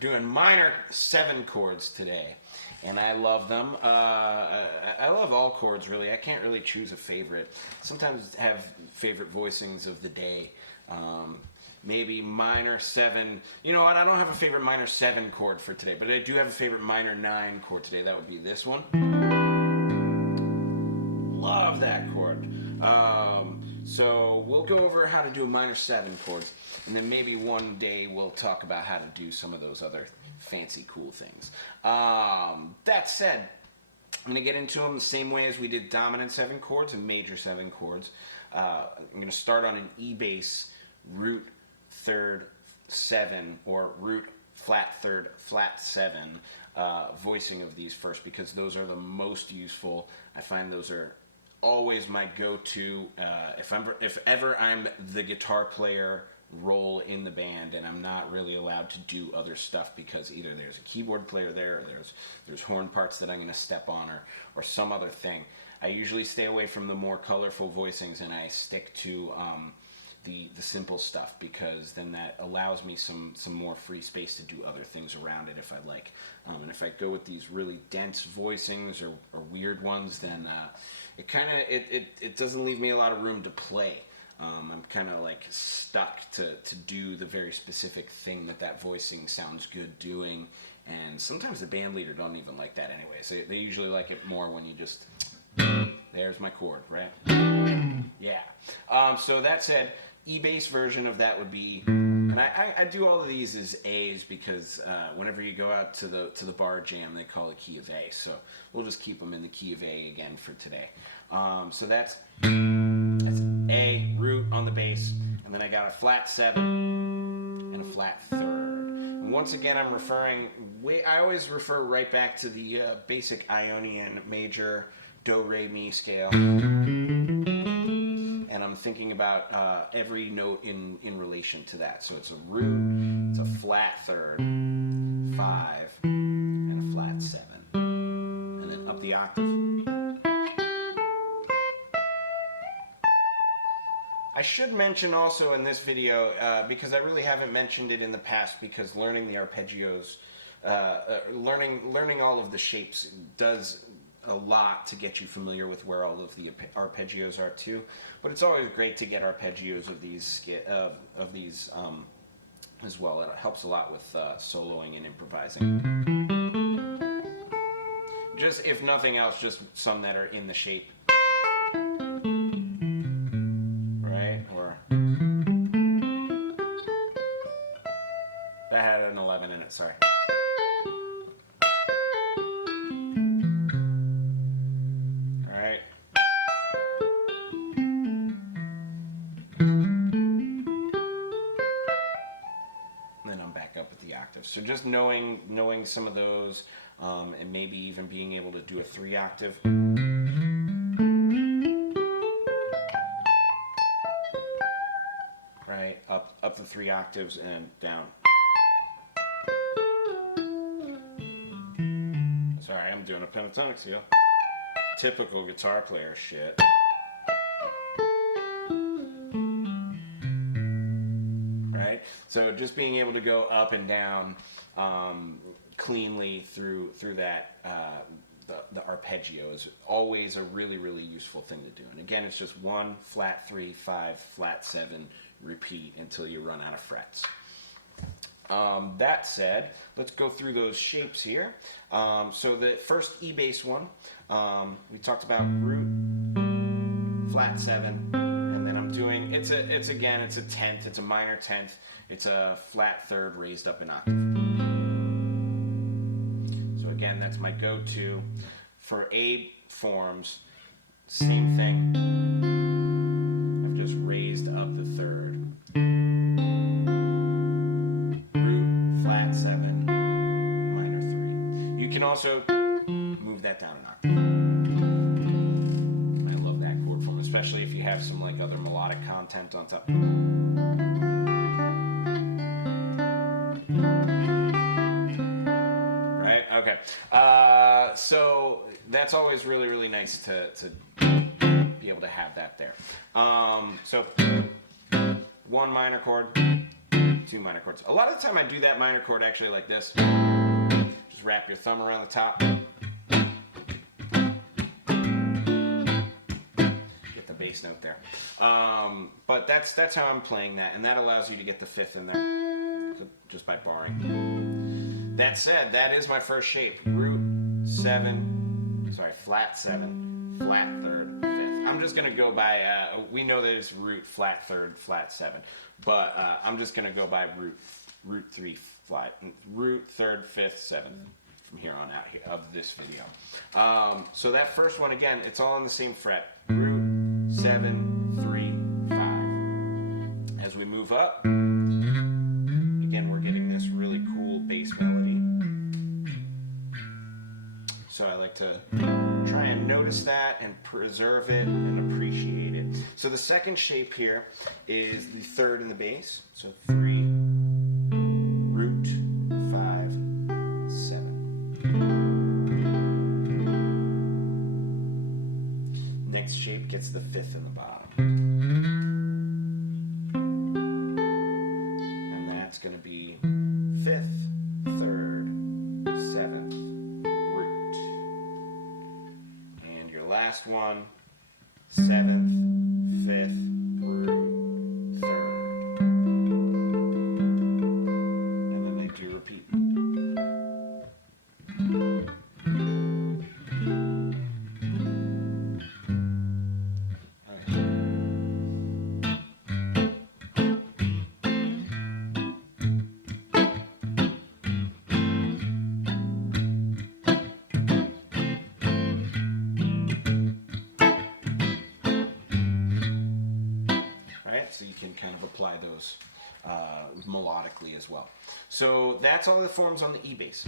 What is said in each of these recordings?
Doing minor 7 chords today, and I love them. I love all chords, really. I can't really choose a favorite. Sometimes have favorite voicings of the day. Maybe minor 7. You know what? I don't have a favorite minor 7 chord for today, but I do have a favorite minor 9 chord today. That would be this one. Love that chord. So we'll go over how to do minor 7 chords, and then maybe one day we'll talk about how to do some of those other fancy cool things. That said, I'm going to get into them the same way as we did dominant 7 chords and major 7 chords. I'm going to start on an E bass root 3rd 7 or root flat 3rd flat 7 voicing of these first, because those are the most useful. I find those are always my go-to if ever I'm the guitar player role in the band and I'm not really allowed to do other stuff because either there's a keyboard player there or there's horn parts that I'm going to step on or some other thing. I usually stay away from the more colorful voicings and I stick to the simple stuff, because then that allows me some more free space to do other things around it if I like. And if I go with these really dense voicings or weird ones, then it doesn't leave me a lot of room to play. I'm kind of like stuck to do the very specific thing that voicing sounds good doing, and sometimes the band leader don't even like that anyway. So they usually like it more when you just, there's my chord, right? Yeah. So that said, E bass version of that would be, and I do all of these as A's because whenever you go out to the bar jam, they call it key of A. So we'll just keep them in the key of A again for today. So that's A, root on the bass, and then I got a flat 7 and a flat 3rd. And once again, I always refer right back to the basic Ionian major do re mi scale, and I'm thinking about every note in relation to that. So it's a root, it's a flat 3rd, 5, and a flat 7, and then up the octave. I should mention also in this video, because I really haven't mentioned it in the past, because learning the arpeggios, learning all of the shapes does a lot to get you familiar with where all of the arpeggios are too. But it's always great to get arpeggios of these as well. It helps a lot with soloing and improvising. Just, if nothing else, just some that are in the shape. That had an 11 in it, sorry. Alright. And then I'm back up with the octaves. So just knowing some of those, and maybe even being able to do a 3 octave. Right, up the 3 octaves and down. Sorry, I'm doing a pentatonic scale. Typical guitar player shit. Right? So just being able to go up and down cleanly through that the arpeggio is always a really, really useful thing to do. And again, it's just 1, flat 3, 5, flat 7, repeat until you run out of frets. That said, let's go through those shapes here. So the first E bass one, we talked about root, flat 7, and then I'm doing, it's a 10th, it's a minor 10th, it's a flat 3rd raised up an octave. So again, that's my go-to. For A forms, same thing. I've just raised up the 3rd. Root, flat 7, minor 3. You can also move that down an octave. I love that chord form, especially if you have some like other melodic content on top. Right? Okay. So that's always really, really nice to be able to have that there. So 1 minor chord, 2 minor chords. A lot of the time I do that minor chord actually like this. Just wrap your thumb around the top. Get the bass note there. But that's how I'm playing that, and that allows you to get the 5th in there, so just by barring. That said, that is my first shape. Root 7, sorry, flat 7, flat 3rd, 5th. I'm just gonna go by, we know that it's root, flat 3rd, flat 7, but I'm just gonna go by root 3, flat, root 3rd, 5th, 7th from here on out here of this video. So that first one, again, it's all on the same fret. Root, 7, 3, 5. As we move up, again, we're getting this really cool bass melody. So I like to try and notice that and preserve it and appreciate it. So the second shape here is the 3rd in the bass. So 3, root, 5, 7. Next shape gets the 5th in the bottom. And that's going to be 5th, 3rd, 7th, root. And your last one, 7th, 5th, root, 3rd. And then they do repeat. So you can kind of apply those melodically as well. So that's all the forms on the E bass.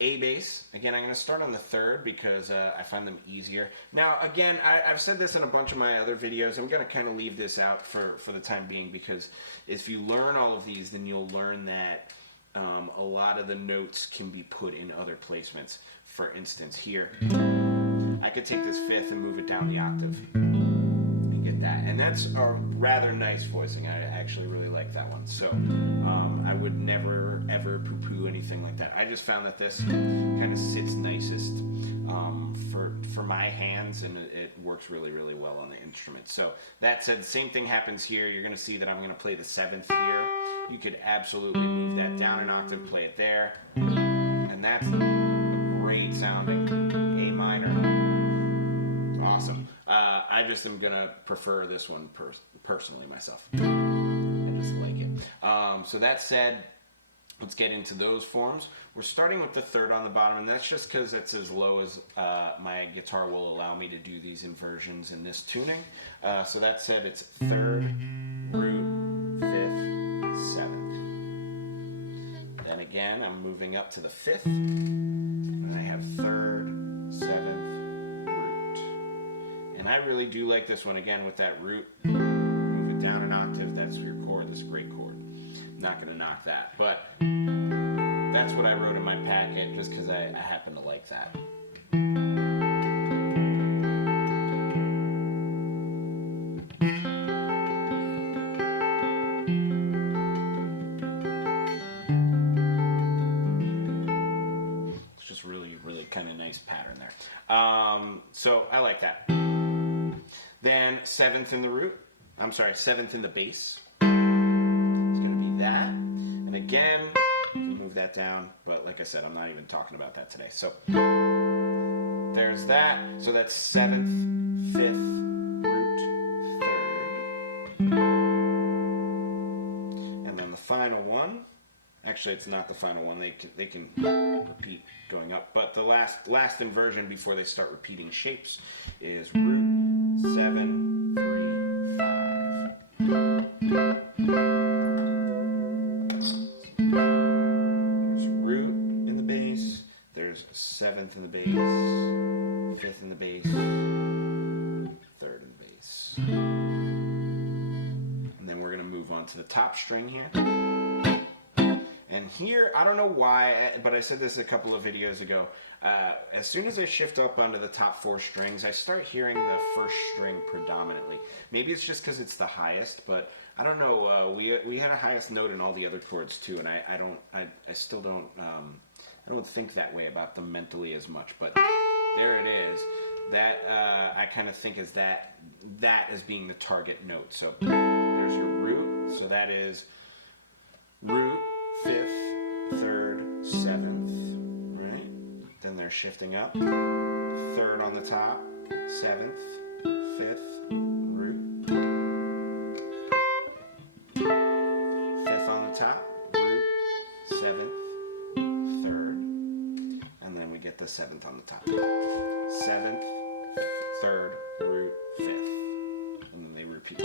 A bass, again, I'm going to start on the 3rd because I find them easier. Now, again, I've said this in a bunch of my other videos. I'm going to kind of leave this out for the time being because if you learn all of these, then you'll learn that a lot of the notes can be put in other placements. For instance, here, I could take this 5th and move it down the octave. That. And that's a rather nice voicing. I actually really like that one. So I would never ever poo-poo anything like that. I just found that this kind of sits nicest for my hands, and it works really, really well on the instrument. So that said, the same thing happens here. You're going to see that I'm going to play the 7th here. You could absolutely move that down an octave, play it there, and that's great sounding. A minor. Awesome. I just am going to prefer this one personally myself. I just like it. So that said, let's get into those forms. We're starting with the 3rd on the bottom, and that's just because it's as low as my guitar will allow me to do these inversions in this tuning. So that said, it's 3rd, root, 5th, 7th. Then again, I'm moving up to the 5th, and I have 3rd, 7th, and I really do like this one again with that root. Move it down an octave. That's your chord. That's a great chord. I'm not going to knock that, but that's what I wrote in my packet just because I happen to like that. It's just really, really kind of nice pattern there. So I like that. Then 7th in the root. I'm sorry, 7th in the bass. It's going to be that. And again, you can move that down, but like I said, I'm not even talking about that today. So there's that. So that's 7th, 5th, root, 3rd. And then the final one, actually it's not the final one, they can repeat going up, but the last inversion before they start repeating shapes is root, 7, 3, 5. There's root in the bass, there's 7th in the bass, 5th in the bass, 3rd in the bass. And then we're going to move on to the top string here. And here, I don't know why, but I said this a couple of videos ago. As soon as I shift up onto the top 4 strings, I start hearing the first string predominantly. Maybe it's just because it's the highest, but I don't know. We had a highest note in all the other chords too, and I still don't. I don't think that way about them mentally as much. But there it is. That I kind of think is that as being the target note. So there's your root. So that is root, 5th, 3rd, 7th, right? Then they're shifting up. 3rd on the top, 7th, 5th, root. 5th on the top, root, 7th, 3rd. And then we get the 7th on the top. 7th, 3rd, root, 5th. And then they repeat.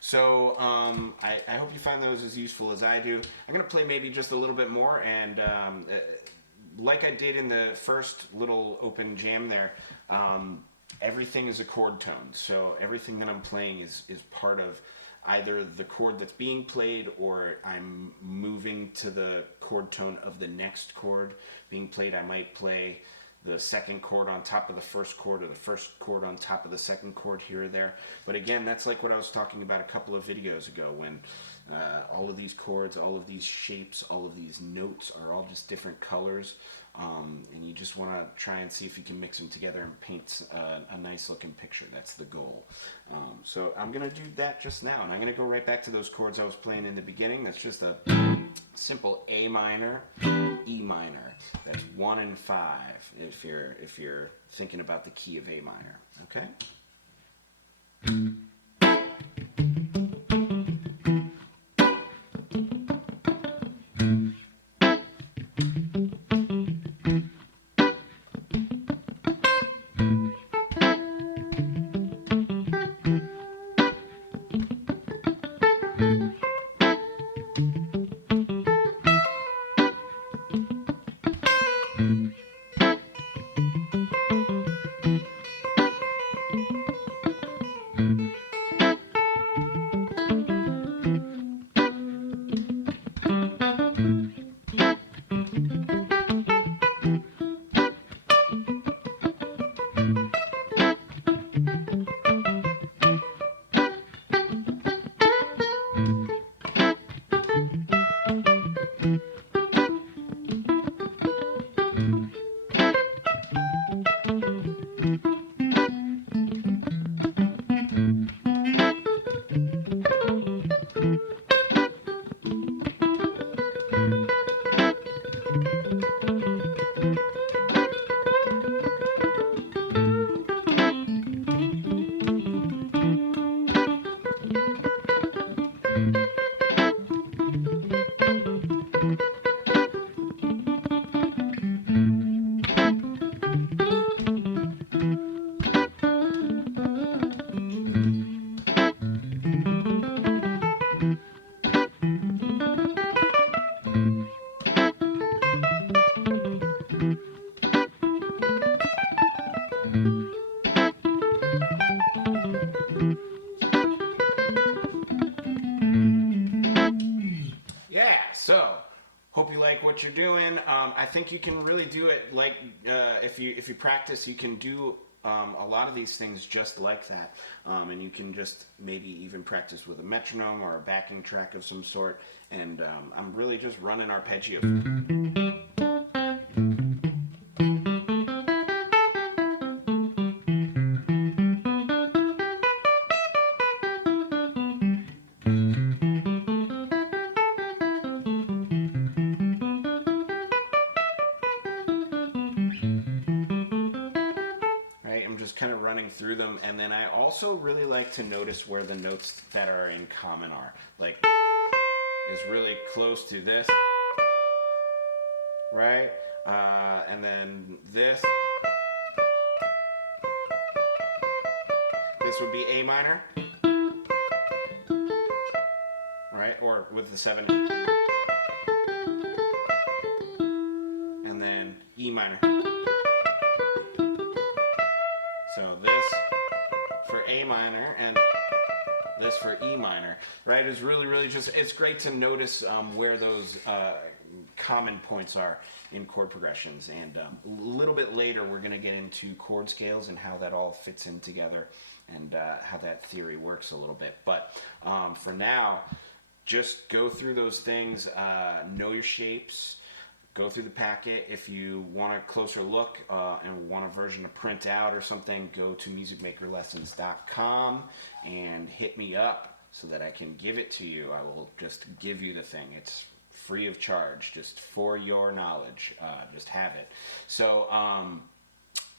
So I hope you find those as useful as I do. I'm going to play maybe just a little bit more, and like I did in the first little open jam there, everything is a chord tone. So everything that I'm playing is part of either the chord that's being played, or I'm moving to the chord tone of the next chord being played. I might play the second chord on top of the first chord, or the first chord on top of the second chord here or there. But again, that's like what I was talking about a couple of videos ago, when all of these chords, all of these shapes, all of these notes are all just different colors, and you just want to try and see if you can mix them together and paint a nice looking picture. That's the goal. So I'm going to do that just now, and I'm going to go right back to those chords I was playing in the beginning. That's just a simple A minor, E minor. That's 1 and 5 if you're thinking about the key of A minor. Okay? So, hope you like what you're doing. I think you can really do it like if you practice, you can do a lot of these things just like that, and you can just maybe even practice with a metronome or a backing track of some sort. And I'm really just running arpeggio. through them. And then I also really like to notice where the notes that are in common are. Like, is really close to this, right? And then this would be A minor, right? Or with the 7. And then E minor. So this for A minor and this for E minor, right? Is really just, it's great to notice where those common points are in chord progressions. And a little bit later we're going to get into chord scales and how that all fits in together and how that theory works a little bit. But for now, just go through those things, know your shapes, go through the packet. If you want a closer look and want a version to print out or something, go to musicmakerlessons.com and hit me up so that I can give it to you. I will just give you the thing. It's free of charge, just for your knowledge. Just have it. So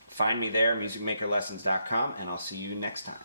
find me there, musicmakerlessons.com, and I'll see you next time.